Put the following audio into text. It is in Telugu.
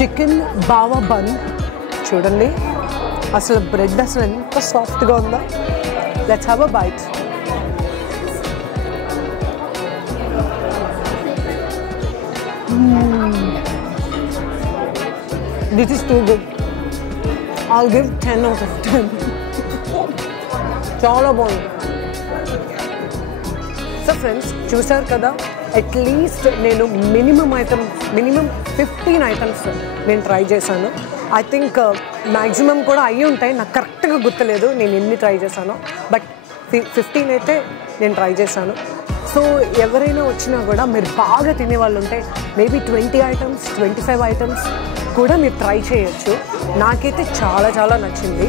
చికెన్ బావా బన్ చూడండి, అసలు బ్రెడ్ అసలు ఎంత సాఫ్ట్గా ఉందో. Let's have a bite. This is too good. I'll give 10 out of 10. చాలా బాగుంది. సో ఫ్రెండ్స్ చూసారు కదా, అట్లీస్ట్ నేను మినిమం 15 ఐటమ్స్ నేను ట్రై చేశాను. ఐ థింక్ మ్యాక్సిమం కూడా అయ్యి ఉంటాయి, నాకు కరెక్ట్గా గుర్తులేదు నేను ఎన్ని ట్రై చేశానో, బట్ 15 అయితే నేను ట్రై చేశాను. సో ఎవరైనా వచ్చినా కూడా మీరు బాగా తినేవాళ్ళు ఉంటే మేబీ 20 ఐటమ్స్ 25 ఐటమ్స్ కూడా మీరు ట్రై చేయొచ్చు. నాకైతే చాలా చాలా నచ్చింది.